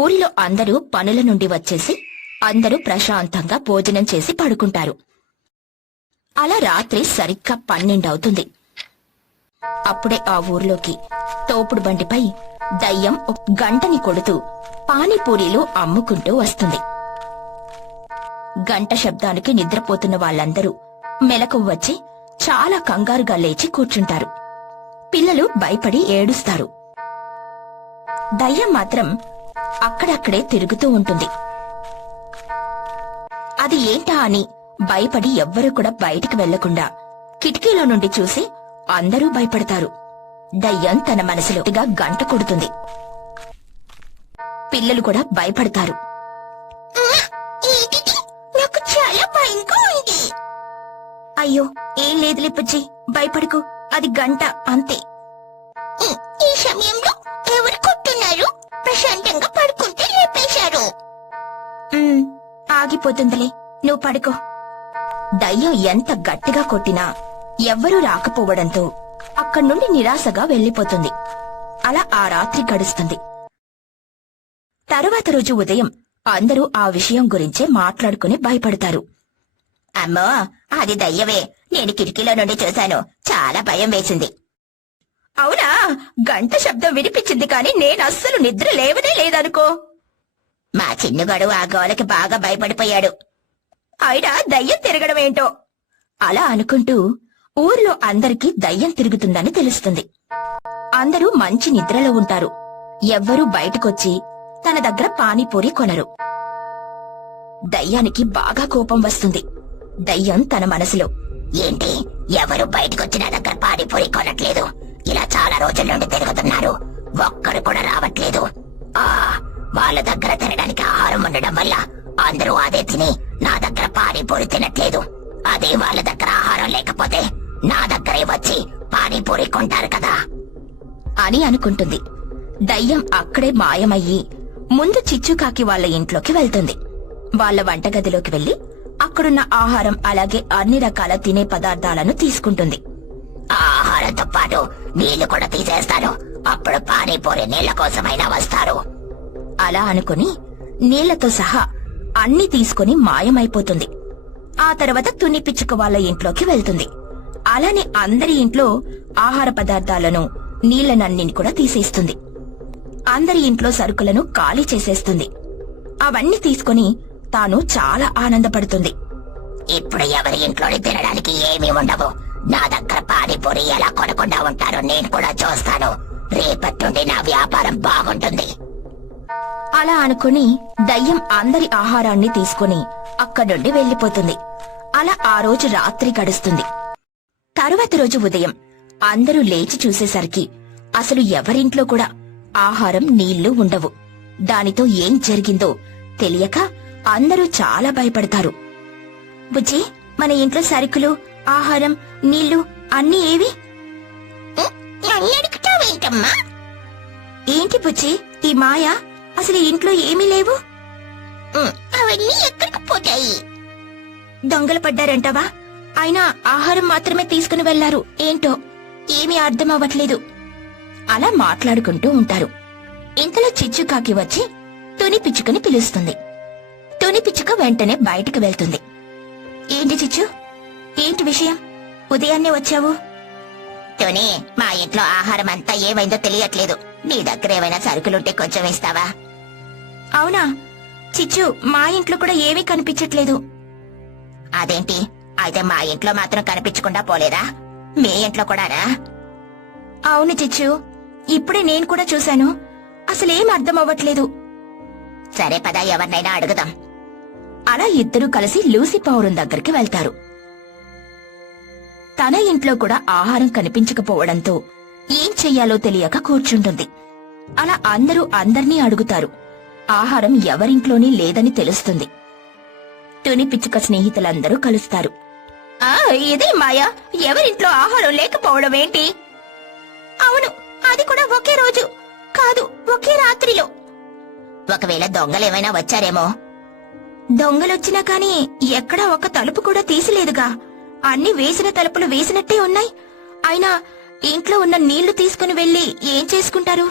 ఊరిలో అందరూ పనుల నుండి వచ్చేసి అందరూ ప్రశాంతంగా భోజనం చేసి పడుకుంటారు. అలా రాత్రి సరిగ్గా 12 అవుతుంది. అప్పుడే ఆ ఊర్లోకి తోపుడు బండిపై దయ్యం ఒక గంటని కొడుతూ పానీపూరీలు అమ్ముకుంటూ వస్తుంది. గంట శబ్దానికి నిద్రపోతున్న వాళ్ళందరూ మెలకువ వచ్చి చాలా కంగారుగా లేచి కూర్చుంటారు. పిల్లలు భయపడి ఏడుస్తారు. దయ్యం మాత్రం అక్కడక్కడే తిరుగుతూ ఉంటుంది. అది ఏంటా అని భయపడి ఎవ్వరూ కూడా బయటికి వెళ్లకుండా కిటికీలో నుండి చూసి అందరూ భయపడతారు. దయ్యం తన మనసులో గంట కొడుతుంది. పిల్లలు కూడా భయపడతారు. నాకు చాలా భయంగా ఉంది. అయ్యో, ఏం లేదులే పుచ్చి, భయపడకు, అది గంట అంతే. ఈ సమయంలో ఎవరు కొట్టున్నారు? ప్రశాంతంగా పడుకుంటే లేపేశారు. ఆగిపోతుందిలే, నువ్వు పడుకో. దయ్యం ఎంత గట్టిగా కొట్టినా ఎవ్వరూ రాకపోవడంతో అక్కడి నుండి నిరాశగా వెళ్లిపోతుంది. అలా ఆ రాత్రి గడుస్తుంది. తరువాత రోజు ఉదయం అందరూ ఆ విషయం గురించే మాట్లాడుకుని భయపడతారు. అమ్మో, అది దయ్యమే, నేను కిటికీలో నుండి చూశాను, చాలా భయం వేసింది. అవునా, గంట శబ్దం వినిపించింది కాని నేనస్సలు నిద్ర లేవనే లేదనుకో. మా చిన్నుగాడు ఆ గోలకి బాగా భయపడిపోయాడు. అయినా దయ్యం తిరగడమేంటో. అలా అనుకుంటూ ఊరిలో అందరికీ దయ్యం తిరుగుతుందని తెలుస్తుంది. అందరూ మంచి నిద్రలో ఉంటారు. ఎవ్వరూ బయటకొచ్చి తన దగ్గర పానీపూరి కొనరు. దయ్యానికి బాగా కోపం వస్తుంది. దయ్యం తన మనసులో, ఏంటి ఎవరు బయటకొచ్చి నా దగ్గర పానీపూరి కొనట్లేదు? ఇలా చాలా రోజుల నుండి తిరుగుతున్నారు, ఒక్కడు కూడా రావట్లేదు. వాళ్ళ దగ్గర తినడానికి ఆహారం ఉండడం వల్ల అందరూ అదే తిని నా దగ్గర పానీపూరి తినట్లేదు. అదే వాళ్ళ దగ్గర ఆహారం లేకపోతే నా దగ్గరే వచ్చి పానీపూరి కొంటారు కదా అని అనుకుంటుంది. దయ్యం అక్కడే మాయమయ్యి ముందు చిచ్చుకాకి వాళ్ళ ఇంట్లోకి వెళ్తుంది. వాళ్ళ వంటగదిలోకి వెళ్లి అక్కడున్న ఆహారం అలాగే అన్ని రకాల తినే పదార్థాలను తీసుకుంటుంది. ఆహారంతో పాటు నీళ్లు కూడా తీసేస్తాను, అప్పుడు పానీపూరి నీళ్ల కోసమైనా వస్తారు. అలా అనుకుని నీళ్లతో సహా అన్ని తీసుకుని మాయమైపోతుంది. ఆ తర్వాత తుని పిచ్చుక వాళ్ళ ఇంట్లోకి వెళ్తుంది. అలానే అందరి ఇంట్లో ఆహార పదార్థాలను నీళ్లనన్నిని కూడా తీసేస్తుంది. అందరి ఇంట్లో సరుకులను ఖాళీ చేసేస్తుంది. అవన్నీ తీసుకుని తాను చాలా ఆనందపడుతుంది. ఇప్పుడు ఎవరి ఇంట్లోని తినడానికి ఏమీ ఉండవు, నా దగ్గర పానీపూరి ఎలా కొనకుండా ఉంటారో నేను కూడా చూస్తాను. రేపటి నుండి నా వ్యాపారం బాగుంటుంది. అలా అనుకుని దయ్యం అందరి ఆహారాన్ని తీసుకుని అక్కడి నుండి వెళ్లిపోతుంది. అలా ఆ రోజు రాత్రి గడుస్తుంది. తరువాత రోజు ఉదయం అందరూ లేచి చూసేసరికి అసలు ఎవరింట్లో కూడా ఆహారం నీళ్లు ఉండవు. దానితో ఏం జరిగిందో తెలియక అందరూ చాలా భయపడతారు. బుజ్జి, మన ఇంట్లో సరుకులు, ఆహారం, నీళ్లు అన్నీ ఏవి? ఏంటి బుజ్జి ఈ మాయ? అసలు ఇంట్లో ఏమీ లేవు. అవన్నీ ఎక్కడికి పోతాయి? దొంగలు పడ్డారంటావా? అయినా ఆహారం మాత్రమే తీసుకుని వెళ్లారు. ఏంటో ఏమీ అర్థం అవ్వట్లేదు. అలా మాట్లాడుకుంటూ ఉంటారు. ఇంతలో చిచ్చుకాకి వచ్చి తుని పిచ్చుకని పిలుస్తుంది. తుని పిచ్చుక వెంటనే బయటికి వెళ్తుంది. ఏంటి చిచ్చు, ఏంటి విషయం? ఉదయాన్నే వచ్చావు? తుని, మా ఇంట్లో ఆహారం అంతా ఏమైందో తెలియట్లేదు. నీ దగ్గర ఏమైనా సరుకులుంటే కొంచెం ఇస్తావా? అవునా చిచ్చు, మా ఇంట్లో కూడా ఏమీ కనిపించట్లేదు. అదేంటి, అయితే మా ఇంట్లో మాత్రం కనిపించకుండా పోలేదా? మీ ఇంట్లో కూడానా? అవును చిచ్చు, ఇప్పుడే నేను కూడా చూశాను. అసలేం అర్థం అవ్వట్లేదు. సరే పద, ఎవరినైనా అడుగుదాం. అలా ఇద్దరూ కలిసి లూసీ పావురం దగ్గరికి వెళ్తారు. తన ఇంట్లో కూడా ఆహారం కనిపించకపోవడంతో ఏం చెయ్యాలో తెలియక కూర్చుంటుంది. అలా అందరూ అందర్నీ అడుగుతారు. ఆహారం ఎవరింట్లోనీ లేదని తెలుస్తుంది. తుని పిచ్చుక స్నేహితులందరూ కలుస్తారు. ఇదే మాయా, ఎవరింట్లో ఆహారం లేకపోవడం ఏంటి? అవును, అది కూడా ఒకే రోజు కాదు, ఒకే రాత్రిలో. ఒకవేళ దొంగలేమైనా వచ్చారేమో. దొంగలొచ్చినా కాని ఎక్కడా ఒక తలుపు కూడా తీసిలేదుగా. అన్ని వేసిన తలుపులు వేసినట్టే ఉన్నాయి. అయినా ఇంట్లో ఉన్న నీళ్లు తీసుకుని వెళ్లి ఏం చేసుకుంటారు?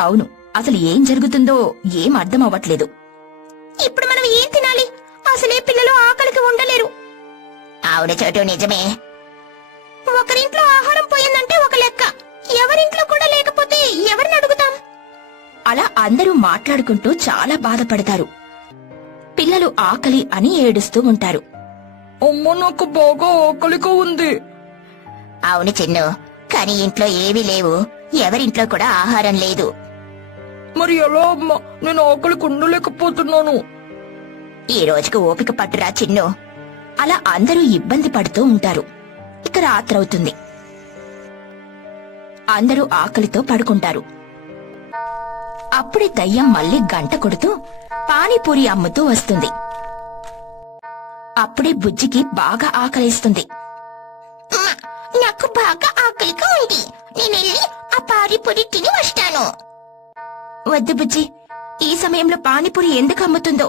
అవును, అసలు ఏం జరుగుతుందో ఏం అర్థం అవ్వట్లేదు. ఇప్పుడు మనం ఏం తినాలి? అసలే పిల్లలు ఆకలికి ఉండలేరు. అవును చోటు, నిజమే. ఒకరింట్లో ఆహారం పోయిందంటే ఒక లెక్క, ఎవరింట్లో కూడా లేకపోతే ఎవరిని అడుగుతాం? అలా అందరూ మాట్లాడుకుంటూ చాలా బాధపడతారు. పిల్లలు ఆకలి అని ఏడుస్తూ ఉంటారు. అమ్మ, నాకు బాగా ఆకలిగా ఉంది. అవును చిన్ను, కానీ ఇంట్లో ఏవీ లేవు, ఎవరింట్లో కూడా ఆహారం లేదు. మరి ఎలా అమ్మా? నేను ఆకలికి ఉండలేకపోతున్నాను. ఈ రోజుకు ఓపిక పట్టురా చిన్ను. అలా అందరూ ఇబ్బంది పడుతూ ఉంటారు. ఇక రాత్రవుతుంది. అందరూ ఆకలితో పడుకుంటారు. అప్పుడే దయ్యం మళ్ళీ గంట కొడుతూ పానీపూరి అమ్ముతూ వస్తుంది. అప్పుడే బుజ్జికి బాగా ఆకలిస్తుంది. నాకు బాగా ఆకలిగా ఉంది, నేనెళ్ళి ఆ పానీపూరి తిని వస్తాను. వద్దు బుజ్జి, ఈ సమయంలో పానీపూరి ఎందుకు అమ్ముతుందో.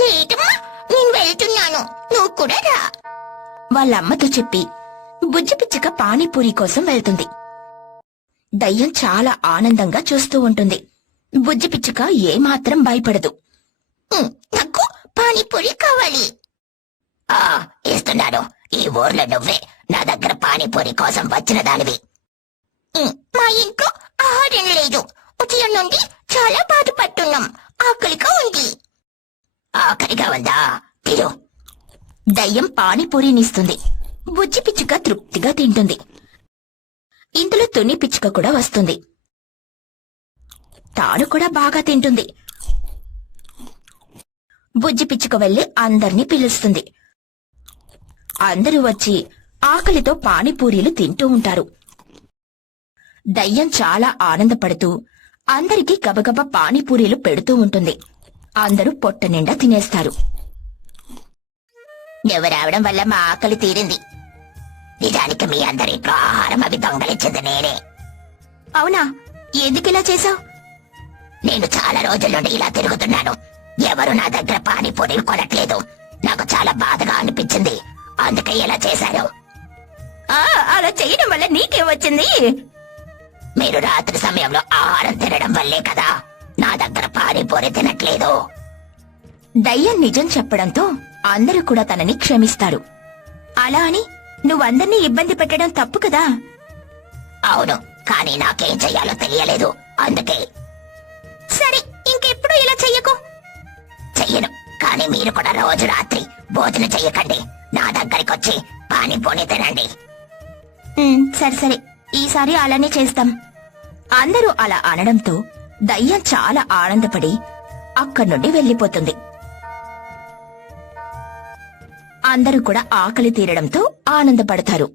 లేదమ్మా, నేను వెళ్తున్నాను, నువ్వు కూడా రా. వాళ్ళమ్మతో చెప్పి బుజ్జి పిచ్చుక పానీపూరి కోసం వెళ్తుంది. దయ్యం చాలా ఆనందంగా చూస్తూ ఉంటుంది. బుజ్జి పిచ్చుక ఏమాత్రం భయపడదు. నాకు పానీపూరి కావాలి. ఇస్తున్నాను. ఈ ఊర్లో నువ్వే నా దగ్గర పానీపూరి కోసం వచ్చిన దానివి. మా ఇంట్లో ఆహారం లేదు, ఉదయం నుండి చాలా బాధపడుతున్నాం, ఆకలిగా ఉంది. ఆకలిగా ఉందా? తిరు. దయ్యం పానీపూరినిస్తుంది. బుజ్జి పిచ్చుక తృప్తిగా తింటుంది. ఇంతలో తుని పిచ్చుక కూడా వస్తుంది. తాను కూడా బాగా తింటుంది. బుజ్జి పిచ్చుక వెళ్లి అందర్నీ పిలుస్తుంది. అందరూ వచ్చి ఆకలితో పానీపూరీలు తింటూ ఉంటారు. దయ్యం చాలా ఆనందపడుతూ అందరికీ గబగబ పానీపూరీలు పెడుతూ ఉంటుంది. అందరూ పొట్ట నిండా తినేస్తారు. నువ్వు రావడం వల్ల మా ఆకలి తీరింది. నిజానికి మీ అందరింట్లో ఆహారం అవి దొంగలించింది నేనే. అవునా? ఎందుకిలా చేశావు? నేను చాలా రోజుల నుండి ఇలా తిరుగుతున్నాను, ఎవరు నా దగ్గర పానీపూరీలు కొనట్లేదు. నాకు చాలా బాధగా అనిపించింది, అందుకే ఇలా చేశారు. అలా చేయడం వల్ల నీకేం వచ్చింది? మీరు రాత్రి సమయంలో ఆహారం తినడం వల్లే కదా నా దగ్గర పానీపూరి తినట్లేదు. దయ్యం నిజం చెప్పడంతో అందరూ కూడా తనని క్షమిస్తారు. అలా అని నువ్వందర్నీ ఇబ్బంది పెట్టడం తప్పు కదా. అవును, కానీ నాకేం చెయ్యాలో తెలియలేదు, అందుకే. సరే, ఇంకెప్పుడు ఇలా చెయ్యకు. చెయ్యను, కానీ మీరు కూడా రోజు రాత్రి భోజనం చెయ్యకండి, నా దగ్గరికొచ్చి పానీపూరి తినండి. సరే సరే, ఈసారి అలానే చేస్తాం. అందరూ అలా అనడంతో దయ్యం చాలా ఆనందపడి అక్కడి నుండి వెళ్లిపోతుంది. అందరూ కూడా ఆకలి తీరడంతో ఆనందపడతారు.